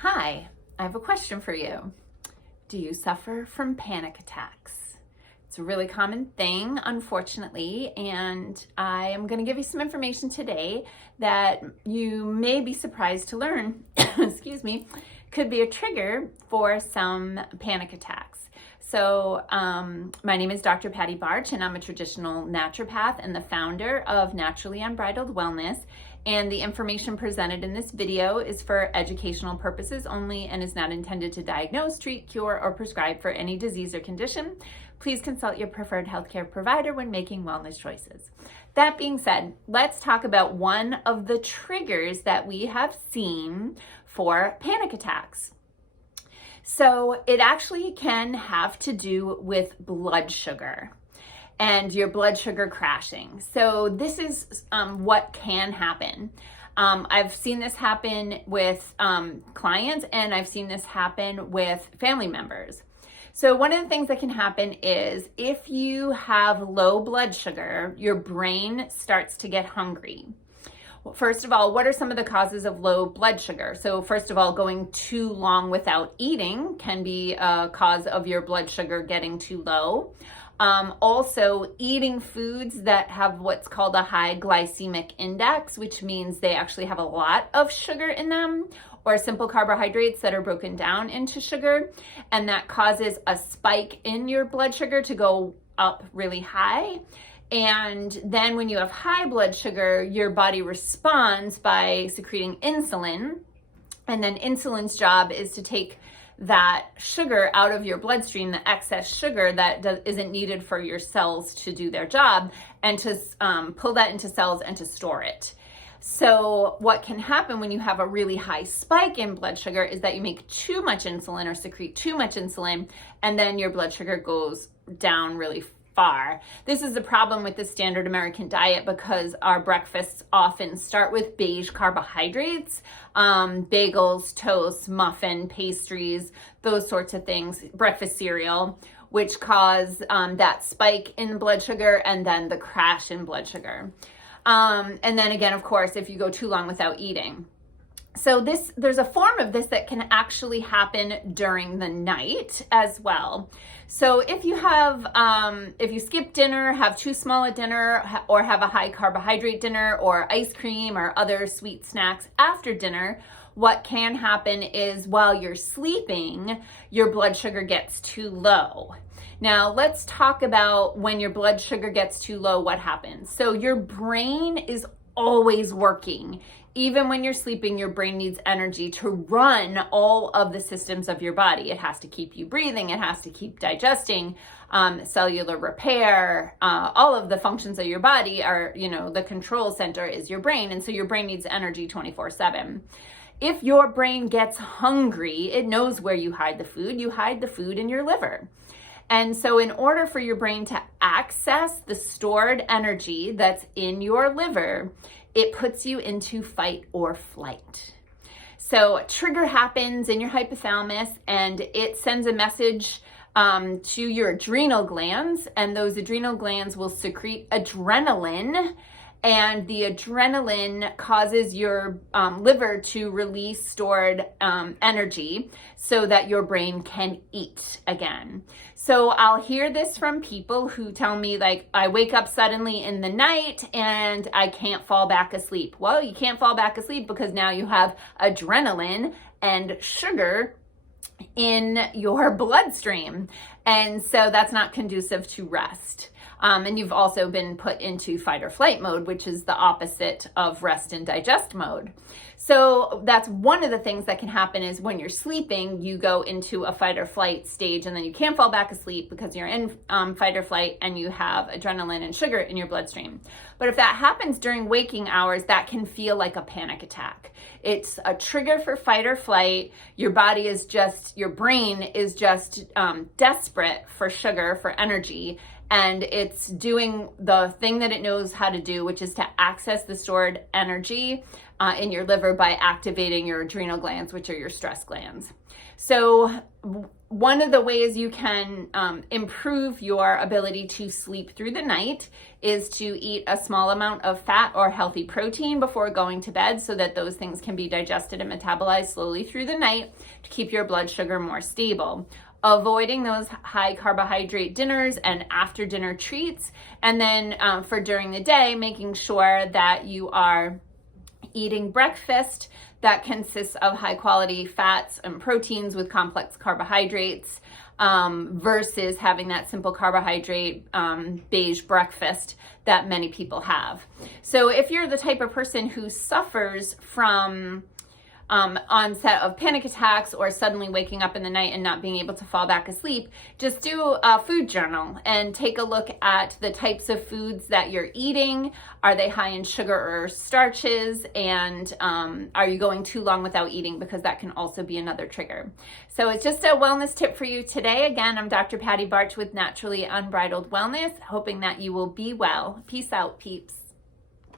Hi, I have a question for you. Do you suffer from panic attacks? It's a really common thing, unfortunately, and I am going to give you some information today that you may be surprised to learn, excuse me, could be a trigger for some panic attacks. So my name is Dr. Patty Barch, and I'm a traditional naturopath and the founder of Naturally Unbridled Wellness. And the information presented in this video is for educational purposes only and is not intended to diagnose, treat, cure, or prescribe for any disease or condition. Please consult your preferred healthcare provider when making wellness choices. That being said, let's talk about one of the triggers that we have seen for panic attacks. So it actually can have to do with blood sugar and your blood sugar crashing. So this is what can happen. I've seen this happen with clients, and I've seen this happen with family members. So one of the things that can happen is if you have low blood sugar, your brain starts to get hungry. First of all, what are some of the causes of low blood sugar? So first of all, going too long without eating can be a cause of your blood sugar getting too low. Also, eating foods that have what's called a high glycemic index, which means they actually have a lot of sugar in them, or simple carbohydrates that are broken down into sugar, and that causes a spike in your blood sugar to go up really high. And then when you have high blood sugar, your body responds by secreting insulin. And then insulin's job is to take that sugar out of your bloodstream, the excess sugar that isn't needed for your cells to do their job, and to pull that into cells and to store it. So what can happen when you have a really high spike in blood sugar is that you make too much insulin or secrete too much insulin, and then your blood sugar goes down really far. This is the problem with the standard American diet because our breakfasts often start with beige carbohydrates, bagels, toast, muffin, pastries, those sorts of things, breakfast cereal, which cause that spike in blood sugar and then the crash in blood sugar. And then again, of course, if you go too long without eating. So there's a form of this that can actually happen during the night as well. So if you skip dinner, have too small a dinner, or have a high carbohydrate dinner, or ice cream or other sweet snacks after dinner, what can happen is while you're sleeping, your blood sugar gets too low. Now, let's talk about when your blood sugar gets too low, what happens. So your brain is always working. Even when you're sleeping, your brain needs energy to run all of the systems of your body. It has to keep you breathing. It has to keep digesting, cellular repair, all of the functions of your body are, the control center is your brain. And so your brain needs energy 24/7. If your brain gets hungry, it knows where you hide the food. You hide the food in your liver. And so in order for your brain to access the stored energy that's in your liver, it puts you into fight or flight. So a trigger happens in your hypothalamus and it sends a message to your adrenal glands, and those adrenal glands will secrete adrenaline, and the adrenaline causes your liver to release stored energy so that your brain can eat again. So I'll hear this from people who tell me, like, I wake up suddenly in the night and I can't fall back asleep. Well, you can't fall back asleep because now you have adrenaline and sugar in your bloodstream. And so that's not conducive to rest. And you've also been put into fight or flight mode, which is the opposite of rest and digest mode. So that's one of the things that can happen is when you're sleeping, you go into a fight or flight stage, and then you can't fall back asleep because you're in fight or flight and you have adrenaline and sugar in your bloodstream. But if that happens during waking hours, that can feel like a panic attack. It's a trigger for fight or flight. Your brain is just desperate for sugar, for energy, and it's doing the thing that it knows how to do, which is to access the stored energy in your liver by activating your adrenal glands, which are your stress glands. So one of the ways you can improve your ability to sleep through the night is to eat a small amount of fat or healthy protein before going to bed, so that those things can be digested and metabolized slowly through the night to keep your blood sugar more stable. Avoiding those high carbohydrate dinners and after dinner treats, and then for during the day, making sure that you are eating breakfast that consists of high quality fats and proteins with complex carbohydrates, versus having that simple carbohydrate beige breakfast that many people have. So if you're the type of person who suffers from onset of panic attacks or suddenly waking up in the night and not being able to fall back asleep, just do a food journal and take a look at the types of foods that you're eating. Are they high in sugar or starches? And are you going too long without eating? Because that can also be another trigger. So it's just a wellness tip for you today. Again, I'm Dr. Patty Barch with Naturally Unbridled Wellness, hoping that you will be well. Peace out, peeps.